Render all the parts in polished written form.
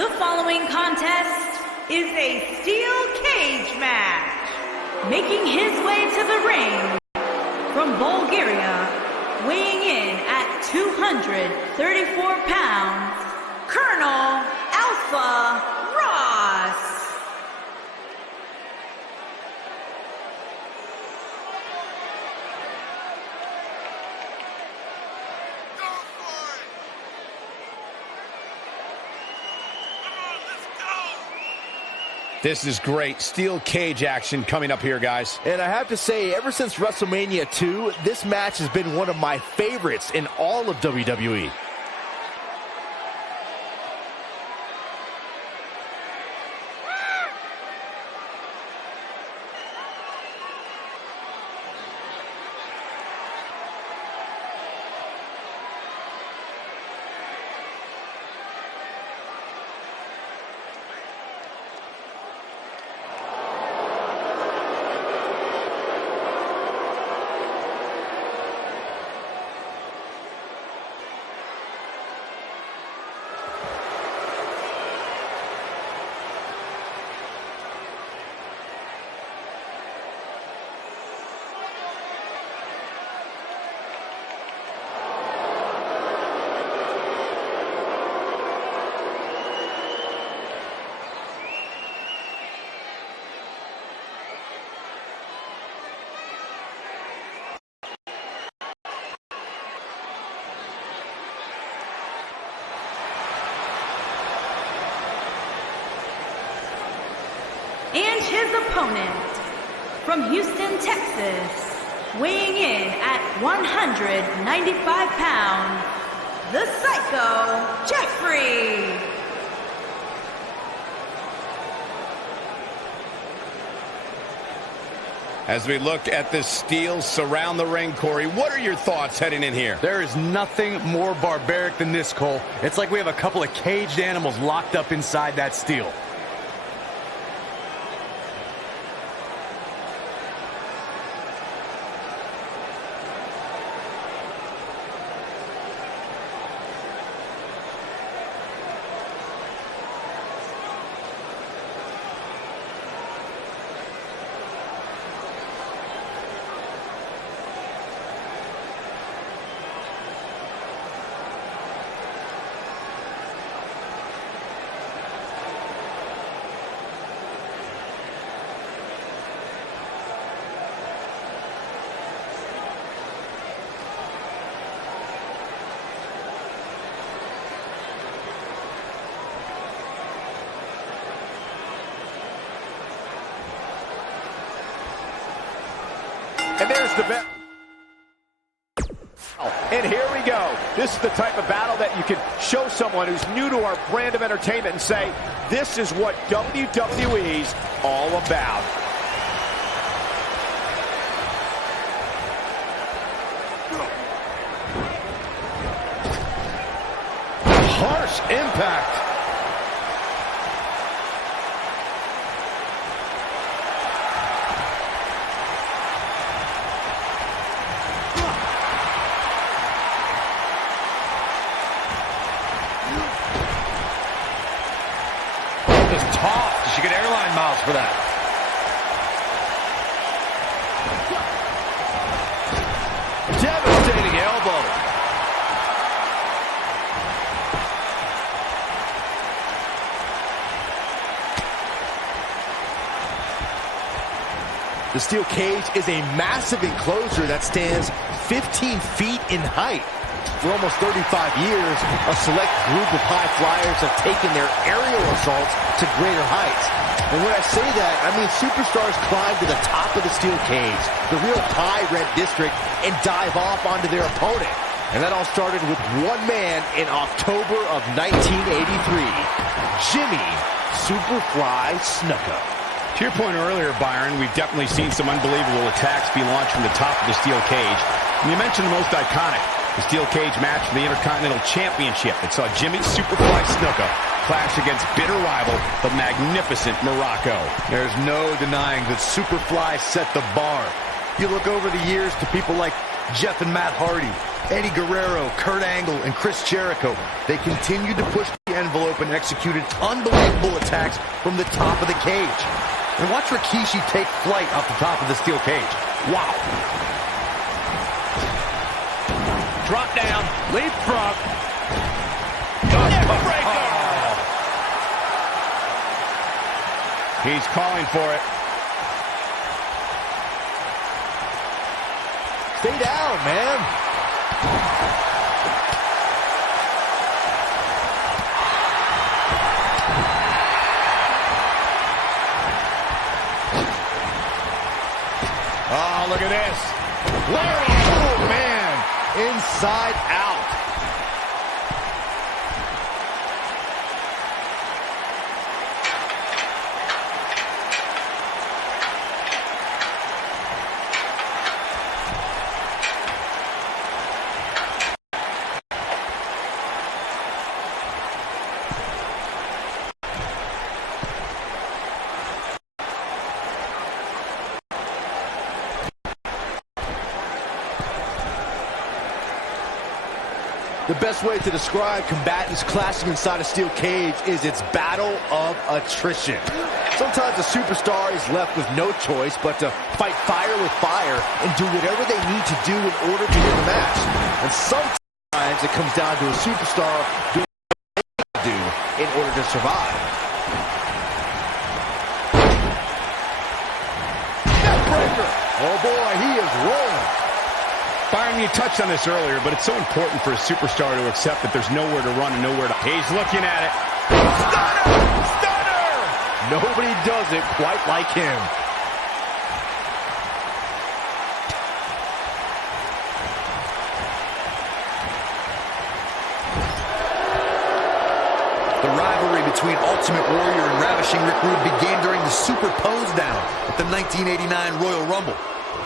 The following contest is a steel cage match. Making his way to the ring from Bulgaria, weighing in at 234 pounds, Colonel Alferov. This is great. Steel cage action coming up here, guys. And I have to say, ever since WrestleMania 2, this match has been one of my favorites in all of WWE. And his opponent, from Houston, Texas, weighing in at 195 pounds, the Psycho Jeffrey. As we look at the steel surround the ring, Corey, what are your thoughts heading in here? There is nothing more barbaric than this, Cole. It's like we have a couple of caged animals locked up inside that steel. And there's the bet. And here we go. This is the type of battle that you can show someone who's new to our brand of entertainment and say, this is what WWE's all about. Harsh impact. She get airline miles for that. Devastating elbow. The steel cage is a massive enclosure that stands 15 feet in height. For almost 35 years, a select group of high flyers have taken their aerial assaults to greater heights. And when I say that, I mean superstars climb to the top of the steel cage, the real pie red district, and dive off onto their opponent. And that all started with one man in October of 1983, Jimmy Superfly Snuka. To your point earlier, Byron, we've definitely seen some unbelievable attacks be launched from the top of the steel cage. And you mentioned the most iconic, the steel cage match for the Intercontinental Championship. It saw Jimmy Superfly Snuka clash against bitter rival, the magnificent Morocco. There's no denying that Superfly set the bar. You look over the years to people like Jeff and Matt Hardy, Eddie Guerrero, Kurt Angle, and Chris Jericho. They continued to push the envelope and executed unbelievable attacks from the top of the cage. And watch Rikishi take flight off the top of the steel cage. Wow. Drop down, leapfrog. He's calling for it. Stay down, man. Oh, look at this. Oh, man. Inside out. The best way to describe combatants clashing inside a steel cage is its battle of attrition. Sometimes a superstar is left with no choice but to fight fire with fire and do whatever they need to do in order to win the match. And sometimes it comes down to a superstar doing what they need to do in order to survive. Neckbreaker! Oh boy, he is rolling. Byron, you touched on this earlier, but it's so important for a superstar to accept that there's nowhere to run and nowhere to... He's looking at it. Stunner! Stunner! Nobody does it quite like him. The rivalry between Ultimate Warrior and Ravishing Rick Rude began during the Super Pose Down at the 1989 Royal Rumble.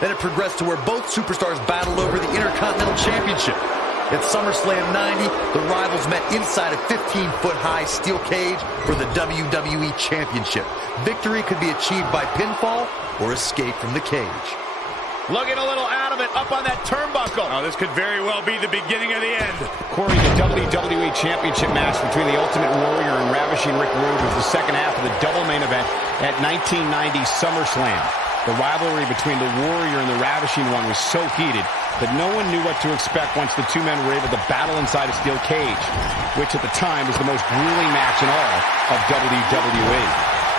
Then it progressed to where both superstars battled over the Intercontinental Championship. At SummerSlam 90, the rivals met inside a 15-foot-high steel cage for the WWE Championship. Victory could be achieved by pinfall or escape from the cage. Looking a little out of it, up on that turnbuckle. Oh, this could very well be the beginning of the end. Corey, the WWE Championship match between the Ultimate Warrior and Ravishing Rick Rude was the second half of the double main event at 1990 SummerSlam. The rivalry between the Warrior and the Ravishing One was so heated that no one knew what to expect once the two men were able to battle inside a steel cage, which at the time was the most grueling match in all of WWE.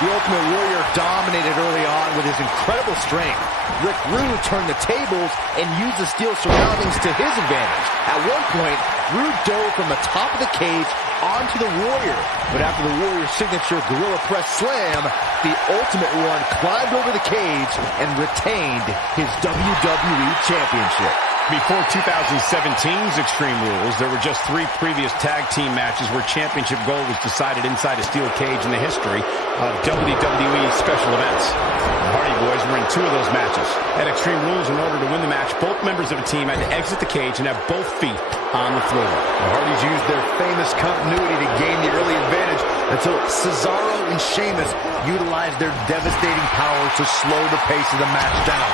The Ultimate Warrior dominated early on with his incredible strength. Rick Rude turned the tables and used the steel surroundings to his advantage. At one point, Rude dove from the top of the cage onto the Warrior. But after the Warrior's signature Gorilla Press Slam, the Ultimate One climbed over the cage and retained his WWE Championship. Before 2017's Extreme Rules, there were just 3 previous tag team matches where championship gold was decided inside a steel cage in the history of WWE special events. The Hardy Boys were in 2 of those matches. At Extreme Rules, in order to win the match, both members of a team had to exit the cage and have both feet on the floor. The Hardys used their famous continuity to gain the early advantage until Cesaro and Sheamus utilized their devastating power to slow the pace of the match down.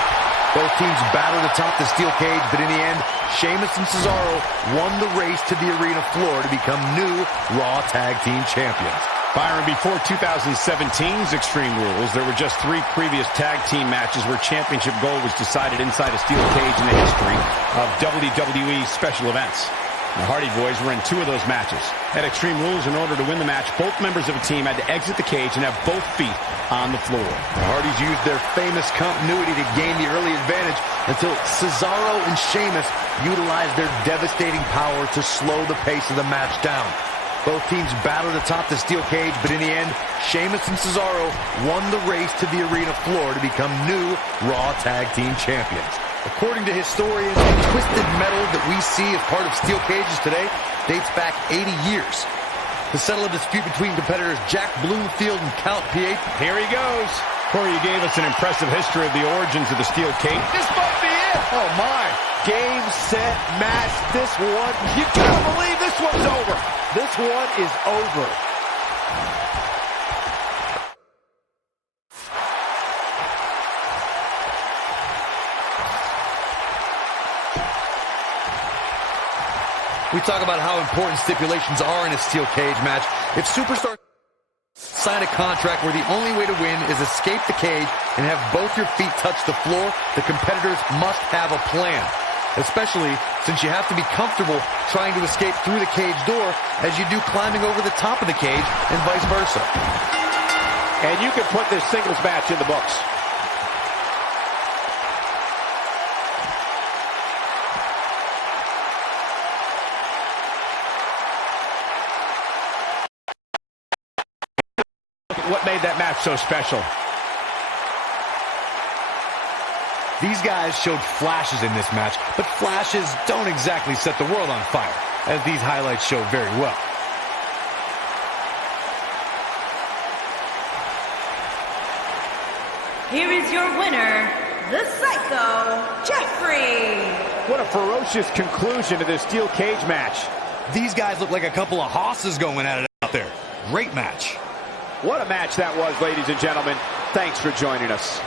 Both teams battled atop the steel cage, but in the end, Sheamus and Cesaro won the race to the arena floor to become new Raw Tag Team Champions. Byron, before 2017's Extreme Rules, there were just 3 previous tag team matches where championship gold was decided inside a steel cage in the history of WWE special events. The Hardy Boys were in 2 of those matches. At Extreme Rules, in order to win the match, both members of a team had to exit the cage and have both feet on the floor. The Hardys used their famous continuity to gain the early advantage until Cesaro and Sheamus utilized their devastating power to slow the pace of the match down. Both teams battled atop the steel cage, but in the end, Sheamus and Cesaro won the race to the arena floor to become new Raw Tag Team Champions. According to historians, the twisted metal that we see as part of steel cages today dates back 80 years. To settle a dispute between competitors Jack Bloomfield and Count Pietro. Here he goes. Corey, you gave us an impressive history of the origins of the steel cage. This might be it. Oh, my. Game, set, match. This one, you gotta believe this one's over. This one is over. We talk about how important stipulations are in a steel cage match. If superstars sign a contract where the only way to win is escape the cage and have both your feet touch the floor, the competitors must have a plan. Especially since you have to be comfortable trying to escape through the cage door as you do climbing over the top of the cage and vice versa. And you can put this singles match in the books. What made that match so special? These guys showed flashes in this match, but flashes don't exactly set the world on fire, as these highlights show very well. Here is your winner, the Psycho, Jeffrey. What a ferocious conclusion to this steel cage match. These guys look like a couple of hosses going at it out there. Great match. What a match that was, ladies and gentlemen. Thanks for joining us.